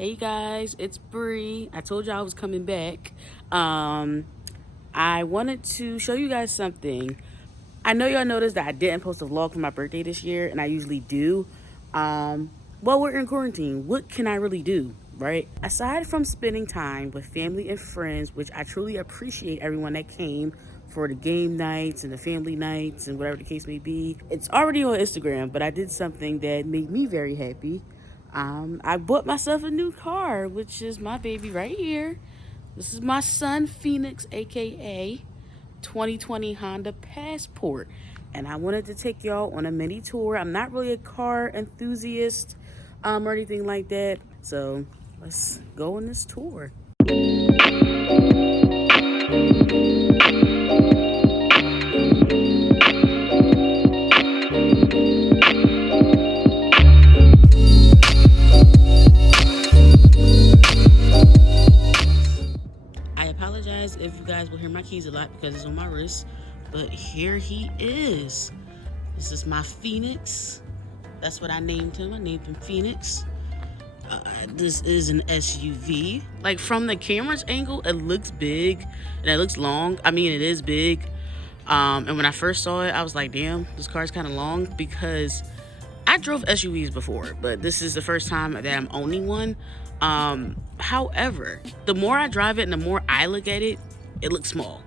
Hey guys, it's Bree. I told you I was coming back. I wanted to show you guys something. I know y'all noticed that I didn't post a vlog for my birthday this year, and I usually do. Well, we're in quarantine. What can I really do, right? Aside from spending time with family and friends, which I truly appreciate everyone that came for the game nights and the family nights and whatever the case may be. It's already on Instagram, but I did something that made me very happy. I bought myself a new car, which is my baby right here. This is my son, Phoenix, aka 2020 Honda Passport. And I wanted to take y'all on a mini tour. I'm not really a car enthusiast or anything like that. So let's go on this tour. If you guys will hear my keys a lot because it's on my wrist, but here he is. This is my Phoenix. That's what I named him. I named him Phoenix. This is an SUV. Like, from the camera's angle, it looks big and it looks long. I mean, it is big. And when I first saw it, I was like, damn, this car's kind of long, because I drove SUVs before, but this is the first time that I'm owning one. However, the more I drive it and the more I look at it, it looks small,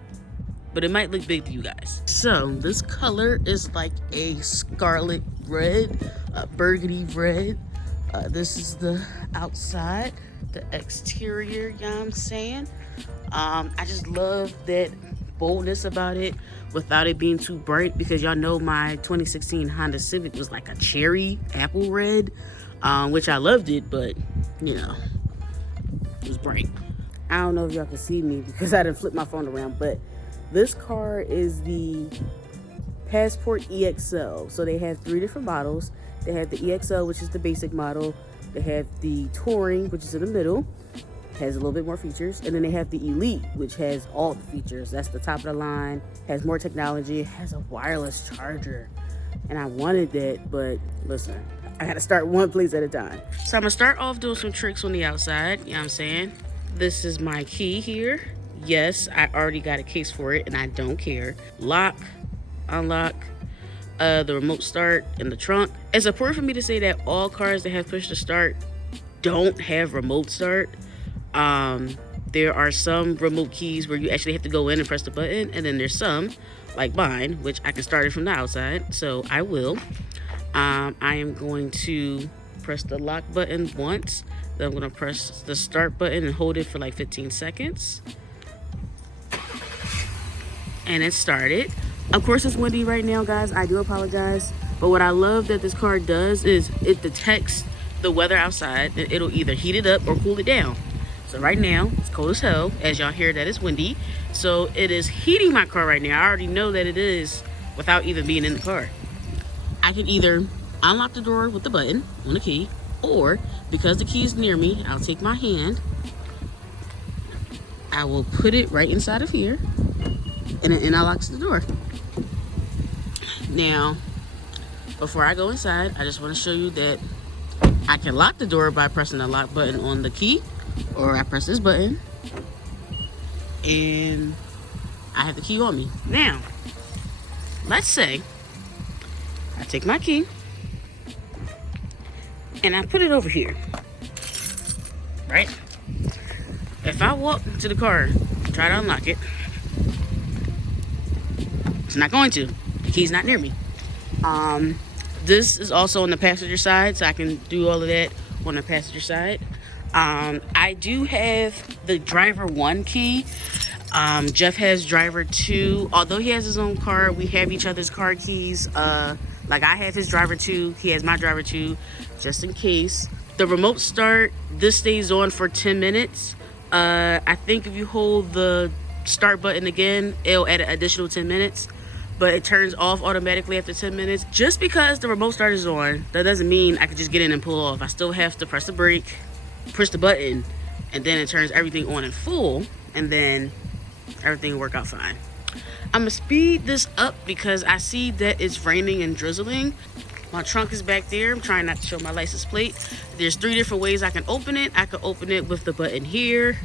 but it might look big to you guys. So this color is like a scarlet red, burgundy red. This is the outside, the exterior, you know what I'm saying? I just love that boldness about it without it being too bright, because y'all know my 2016 Honda Civic was like a cherry apple red, which I loved it, but you know, it was bright. I don't know if y'all can see me because I didn't flip my phone around, but this car is the Passport EXL. So they have 3 different models. They have the EXL, which is the basic model. They have the Touring, which is in the middle, has a little bit more features, and then they have the Elite, which has all the features. That's the top of the line, has more technology, has a wireless charger, and I wanted that, but listen, I gotta start one place at a time. So I'm gonna start off doing some tricks on the outside, you know what I'm saying? This is my key here. Yes, I already got a case for it and I don't care. Lock, unlock, the remote start in the trunk. It's important for me to say that all cars that have push to start don't have remote start. There are some remote keys where you actually have to go in and press the button, and then there's some, like mine, which I can start it from the outside, so I will. I am going to press the lock button once, then I'm going to press the start button and hold it for like 15 seconds. And it started. Of course, it's windy right now, guys. I do apologize. But what I love that this car does is it detects the weather outside, and it'll either heat it up or cool it down. So right now, it's cold as hell. As y'all hear, that it's windy. So it is heating my car right now. I already know that it is without even being in the car. I can either unlock the door with the button on the key, or because the key is near me, I'll take my hand, I will put it right inside of here, and it unlocks the door. Now, before I go inside, I just want to show you that I can lock the door by pressing the lock button on the key, or I press this button and I have the key on me. Now, let's say I take my key and I put it over here, right? If I walk to the car, try to unlock it, it's not going to. The key's not near me. This is also on the passenger side, so I can do all of that on the passenger side. I do have the driver 1 key. Jeff has driver 2. Although he has his own car, we have each other's car keys. Like, I have his driver 2, he has my driver 2, just in case. The remote start, this stays on for 10 minutes. I think if you hold the start button again, it'll add an additional 10 minutes. But it turns off automatically after 10 minutes. Just because the remote start is on, that doesn't mean I can just get in and pull off. I still have to press the brake, push the button, and then it turns everything on in full, and then everything will work out fine. I'm gonna speed this up because I see that it's raining and drizzling. My trunk is back there. I'm trying not to show my license plate. There's 3 different ways I can open it. I can open it with the button here.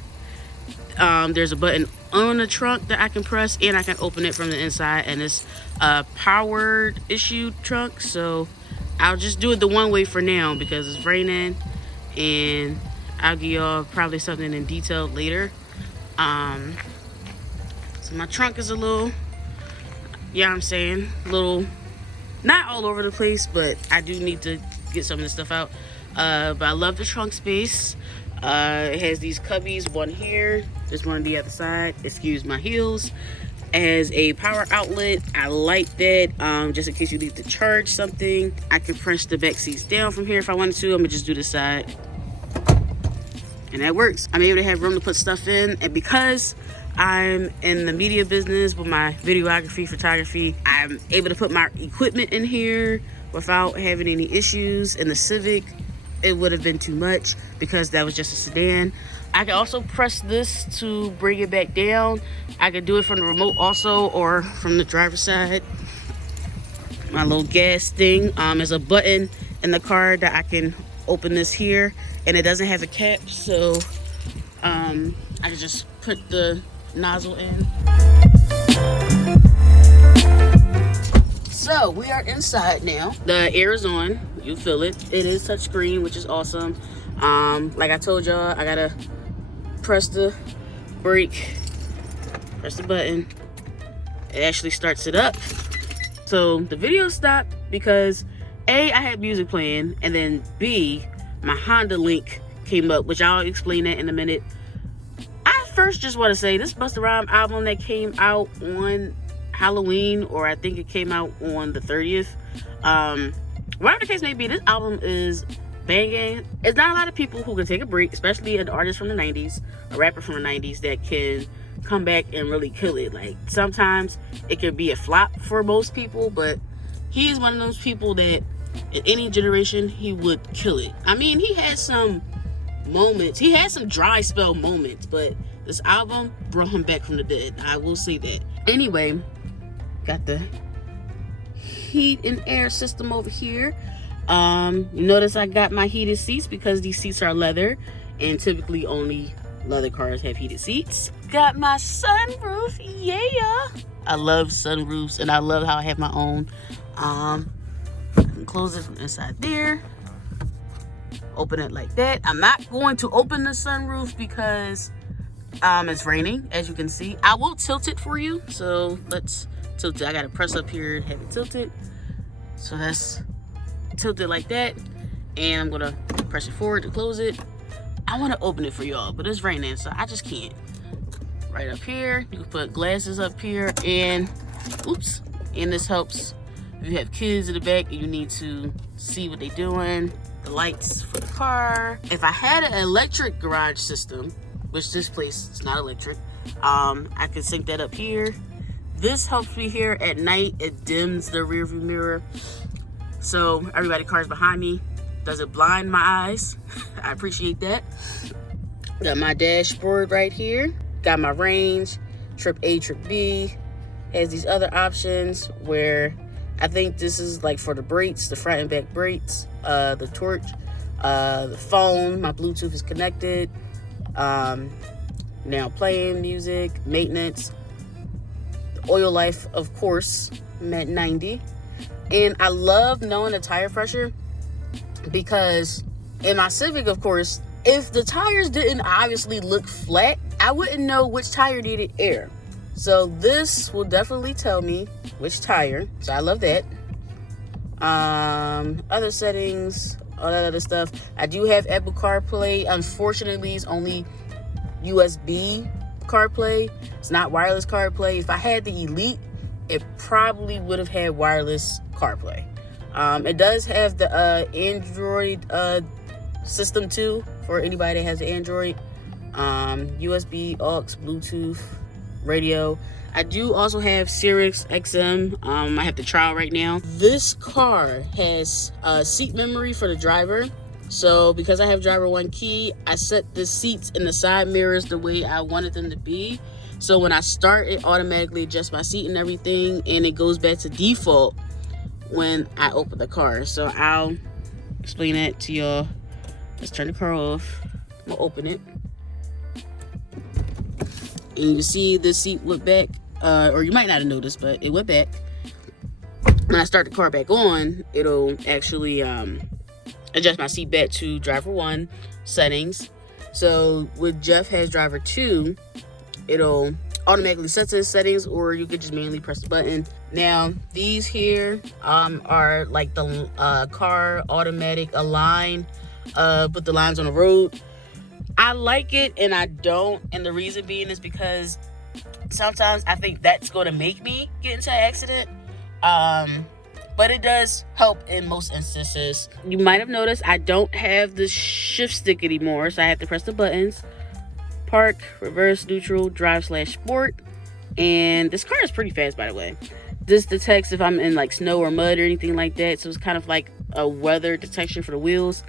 There's a button on the trunk that I can press, and I can open it from the inside, and it's a powered issue trunk. So I'll just do it the one way for now because it's raining, and I'll give y'all probably something in detail later. So my trunk is a little, yeah, I'm saying, little, not all over the place, but I do need to get some of this stuff out. But I love the trunk space. It has these cubbies, one here, there's one on the other side. Excuse my heels. It has a power outlet. I like that, just in case you need to charge something. I can press the back seats down from here if I wanted to. I'm gonna just do this side, and that works. I'm able to have room to put stuff in, and because I'm in the media business with my videography, photography, I'm able to put my equipment in here without having any issues. In the Civic, it would have been too much because that was just a sedan. I can also press this to bring it back down. I can do it from the remote also, or from the driver's side. My little gas thing, there's a button in the car that I can open this here, and it doesn't have a cap, so I can just put the nozzle in. So we are inside now. The air is on. You feel it. It is touchscreen, which is awesome. Like I told y'all, I gotta press the brake, press the button. It actually starts it up. So the video stopped because A, I had music playing, and then B, my Honda Link came up, which I'll explain that in a minute. First, just want to say this Busta Rhymes album that came out on Halloween, or I think it came out on the 30th. Whatever the case may be, this album is banging. It's not a lot of people who can take a break, especially an artist from the 90s, a rapper from the 90s that can come back and really kill it. Like, sometimes it can be a flop for most people, but he is one of those people that in any generation he would kill it. I mean, he had some moments, he had some dry spell moments, but this album brought him back from the dead. I will say that. Anyway, got the heat and air system over here. You notice I got my heated seats because these seats are leather, and typically only leather cars have heated seats. Got my sunroof, yeah. I love sunroofs, and I love how I have my own. I can close it from inside there. Open it like that. I'm not going to open the sunroof because it's raining, as you can see. I will tilt it for you, so let's tilt it. I gotta press up here and have it tilted. So that's tilted like that, and I'm gonna press it forward to close it. I want to open it for y'all, but it's raining, so I just can't. Right up here, you can put glasses up here, and oops, and this helps if you have kids in the back and you need to see what they're doing. The lights for the car. If I had an electric garage system, which this place is not electric, I could sync that up here. This helps me here at night. It dims the rear view mirror, so everybody cars behind me doesn't blind my eyes. I appreciate that. Got my dashboard right here. Got my range, trip A, trip B. Has these other options where I think this is like for the brakes, the front and back brakes, the torch, the phone, my Bluetooth is connected. Now playing music, maintenance, the oil life, of course, I'm at 90. And I love knowing the tire pressure because in my Civic, of course, if the tires didn't obviously look flat, I wouldn't know which tire needed air. So this will definitely tell me which tire, so I love that. Other settings, all that other stuff. I do have Apple CarPlay. Unfortunately, it's only USB CarPlay. It's not wireless CarPlay. If I had the Elite, it probably would have had wireless CarPlay. It does have the Android system too, for anybody that has an Android. USB, aux, Bluetooth, radio. I do also have Sirius XM. I have the trial right now. This car has seat memory for the driver. So because I have driver one key, I set the seats in the side mirrors the way I wanted them to be. So when I start, it automatically adjusts my seat and everything, and it goes back to default when I open the car. So I'll explain that to y'all. Let's turn the car off. I'm gonna open it. And you see the seat went back, or you might not have noticed, but it went back. When I start the car back on, it'll actually adjust my seat back to driver 1 settings. So with Jeff has driver 2, it'll automatically set to the settings, or you could just manually press the button. Now these here are like the car automatic align, put the lines on the road. I like it and I don't, and the reason being is because sometimes I think that's going to make me get into an accident, but it does help in most instances. You might have noticed I don't have the shift stick anymore, so I have to press the buttons: park, reverse, neutral, drive/sport. And this car is pretty fast, by the way. This detects if I'm in like snow or mud or anything like that, so it's kind of like a weather detection for the wheels.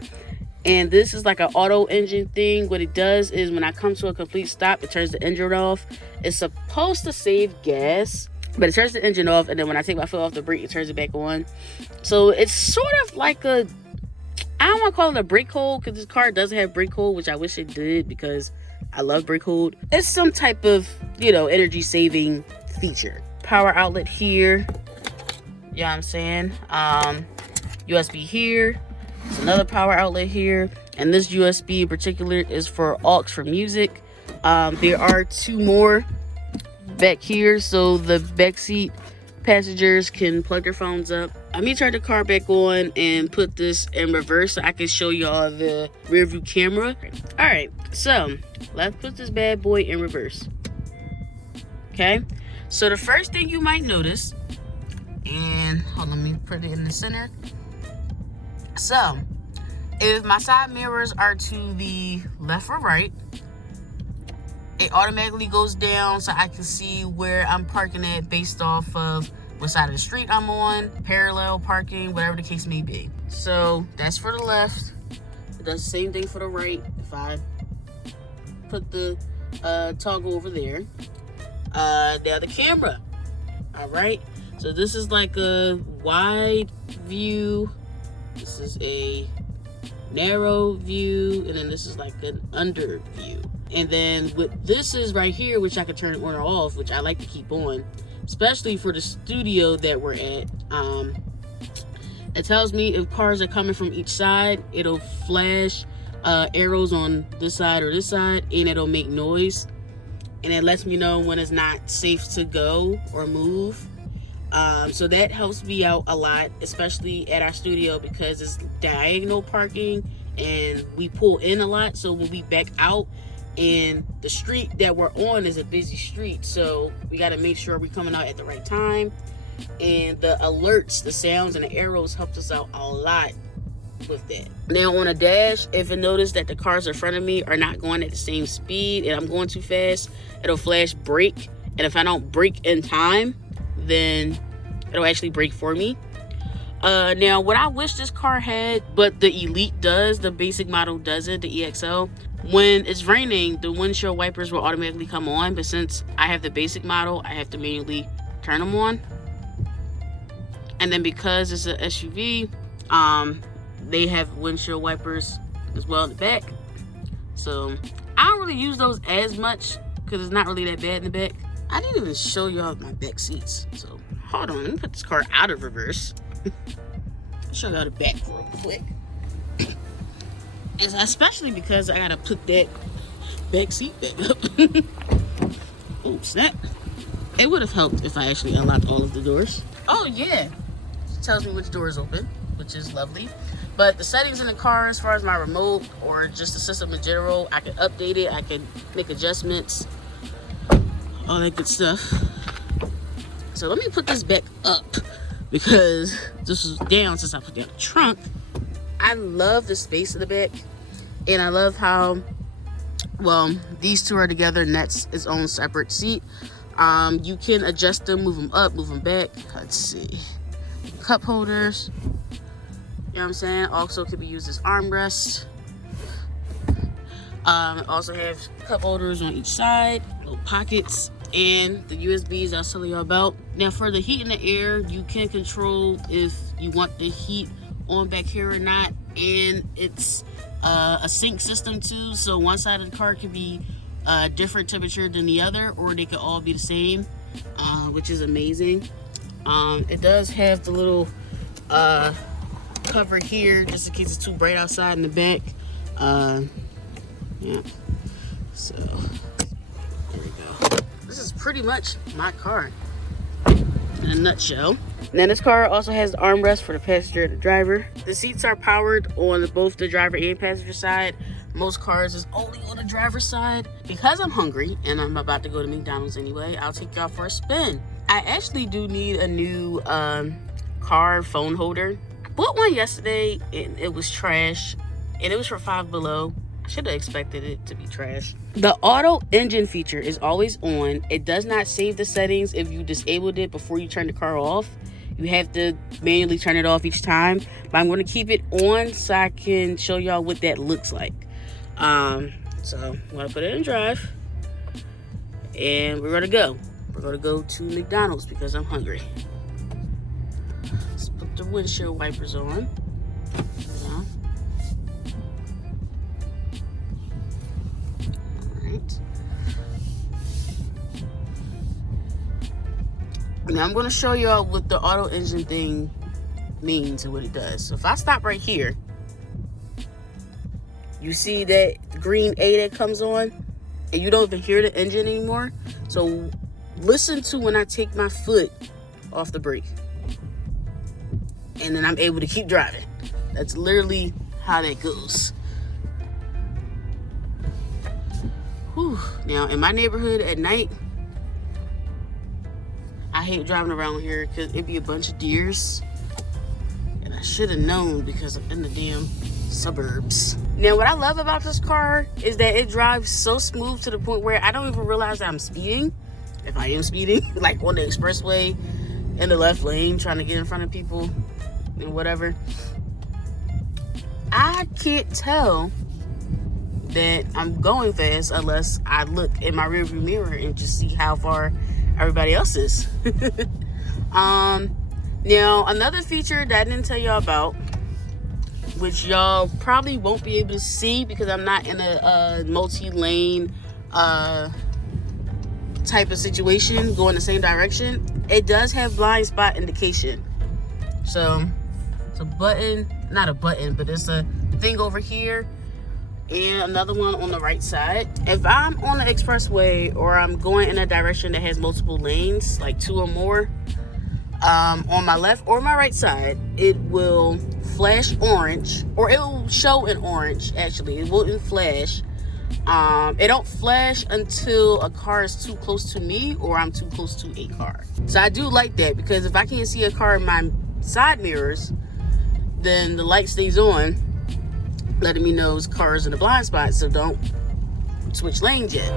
And this is like an auto engine thing. What it does is when I come to a complete stop, it turns the engine off. It's supposed to save gas, but it turns the engine off, and then when I take my foot off the brake, it turns it back on. So it's sort of like a, I don't want to call it a brake hold, because this car doesn't have brake hold, which I wish it did because I love brake hold. It's some type of, you know, energy saving feature. Power outlet here, you know what I'm saying? USB here. There's another power outlet here, and this USB in particular is for aux for music. There are 2 more back here, so the backseat passengers can plug their phones up. Let me turn the car back on and put this in reverse so I can show y'all the rear view camera. All right, so let's put this bad boy in reverse. Okay, so the first thing you might notice, and hold on, let me put it in the center. So if my side mirrors are to the left or right, it automatically goes down so I can see where I'm parking at based off of what side of the street I'm on, parallel parking, whatever the case may be. So that's for the left. It does the same thing for the right. If I put the toggle over there. Now the camera. All right. So this is like a wide view. This is a narrow view, and then this is like an under view. And then what this is right here, which I can turn on or off, which I like to keep on, especially for the studio that we're at. It tells me if cars are coming from each side. It'll flash arrows on this side or this side, and it'll make noise, and it lets me know when it's not safe to go or move. So that helps me out a lot, especially at our studio, because it's diagonal parking and we pull in a lot. So when we back out, and the street that we're on is a busy street, so we got to make sure we're coming out at the right time. And the alerts, the sounds, and the arrows helped us out a lot with that. Now on a dash, if it notices that the cars in front of me are not going at the same speed and I'm going too fast, it'll flash brake. And if I don't brake in time, then it'll actually brake for me. Now what I wish this car had, but the Elite does, the basic model doesn't, the EXL, when it's raining, the windshield wipers will automatically come on, but since I have the basic model, I have to manually turn them on. And then because it's an SUV, they have windshield wipers as well in the back. So I don't really use those as much because it's not really that bad in the back. I didn't even show y'all my back seats. So hold on, let me put this car out of reverse. Show y'all the back real quick. Especially because I gotta put that back seat back up. Oh snap. It would have helped if I actually unlocked all of the doors. Oh yeah, it tells me which door is open, which is lovely. But the settings in the car, as far as my remote or just the system in general, I can update it, I can make adjustments, all that good stuff. So let me put this back up because this was down since I put down the trunk. I love the space in the back, and I love how, well, these two are together and that's its own separate seat. You can adjust them, move them up, move them back. Let's see. Cup holders, you know what I'm saying? Also could be used as armrests. Also have cup holders on each side, little pockets, and the USBs I was telling you about. Now for the heat and the air, you can control if you want the heat on back here or not. And it's a sync system too, so one side of the car can be a different temperature than the other, or they could all be the same, which is amazing. It does have the little cover here just in case it's too bright outside in the back. Yeah, so there we go. This is pretty much my car in a nutshell. Now this car also has the armrest for the passenger and the driver. The seats are powered on both the driver and passenger side. Most cars is only on the driver's side. Because I'm hungry and I'm about to go to McDonald's anyway, I'll take y'all for a spin. I actually do need a new car phone holder. I bought one yesterday and it was trash, and it was for $5 Below. I should have expected it to be trash. The auto engine feature is always on. It does not save the settings if you disabled it before you turn the car off. You have to manually turn it off each time, but I'm going to keep it on so I can show y'all what that looks like. So I'm going to put it in drive, and we're going to go. We're going to go to McDonald's because I'm hungry. Let's put the windshield wipers on. Yeah. Now I'm going to show y'all what the auto engine thing means and what it does. So if I stop right here, you see that green A that comes on, and you don't even hear the engine anymore. So listen to when I take my foot off the brake, and then I'm able to keep driving. That's literally how that goes. Whew. Now in my neighborhood at night, I hate driving around here because it'd be a bunch of deers, and I should have known because I'm in the damn suburbs. Now what I love about this car is that it drives so smooth to the point where I don't even realize that I'm speeding, if I am speeding, like on the expressway in the left lane trying to get in front of people and whatever. I can't tell that I'm going fast unless I look in my rearview mirror and just see how far everybody else is. Now another feature that I didn't tell y'all about, which y'all probably won't be able to see because I'm not in a multi-lane type of situation going the same direction, it does have blind spot indication. So it's a button, not a button, but it's a thing over here and another one on the right side. If I'm on the expressway or I'm going in a direction that has multiple lanes, like 2 or more, on my left or my right side, it will flash orange, or it will show in orange. Actually, it wouldn't flash. It don't flash until a car is too close to me or I'm too close to a car. So I do like that, because if I can't see a car in my side mirrors, then the light stays on, letting me know cars in the blind spot, so don't switch lanes yet.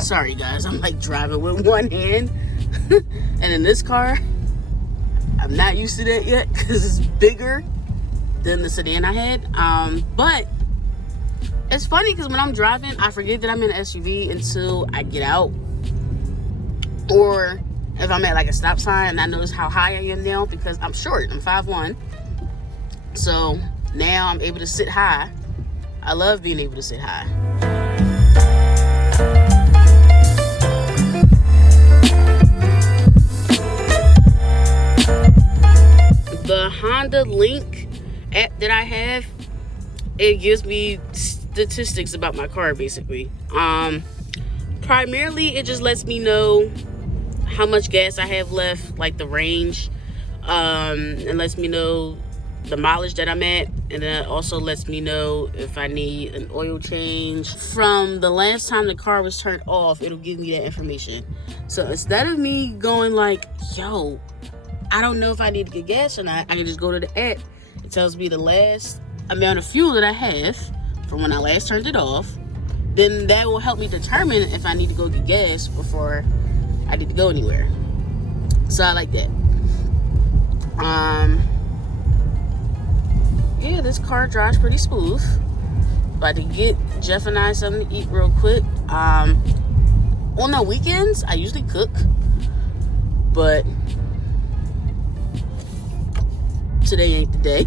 Sorry guys, I'm like driving with one hand. And in this car, I'm not used to that yet because it's bigger than the sedan I had. But it's funny because when I'm driving, I forget that I'm in an SUV until I get out. Or if I'm at like a stop sign and I notice how high I am now, because I'm short, I'm 5'1". So now I'm able to sit high. I love being able to sit high. The Honda Link app that I have, it gives me statistics about my car basically. Primarily it just lets me know how much gas I have left, like the range, and lets me know the mileage that I'm at, and then it also lets me know if I need an oil change. From the last time the car was turned off, it'll give me that information. So instead of me going like, yo, I don't know if I need to get gas or not, I can just go to the app. It tells me the last amount of fuel that I have from when I last turned it off. Then that will help me determine if I need to go get gas before I need to go anywhere. So I like that. Yeah, this car drives pretty smooth. About to get Jeff and I something to eat real quick. On the weekends, I usually cook, but today ain't the day.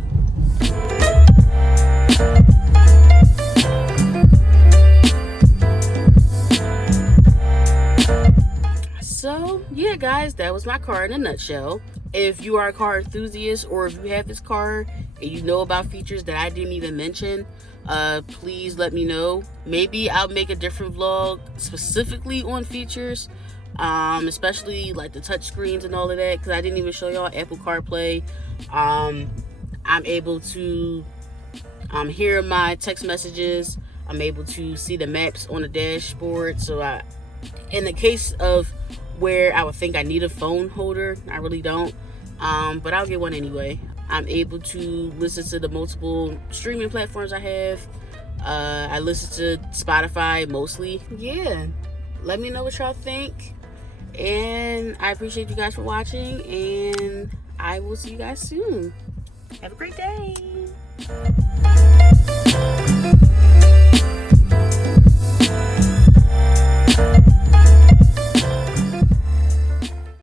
So yeah, guys, that was my car in a nutshell. If you are a car enthusiast, or if you have this car and you know about features that I didn't even mention, please let me know. Maybe I'll make a different vlog specifically on features, especially like the touch screens and all of that, because I didn't even show y'all Apple CarPlay. I'm able to hear my text messages. I'm able to see the maps on the dashboard. So in the case of where I would think I need a phone holder, I really don't, but I'll get one anyway. I'm able to listen to the multiple streaming platforms I have. I listen to Spotify mostly. Yeah, let me know what y'all think, and I appreciate you guys for watching, and I will see you guys soon. Have a great day.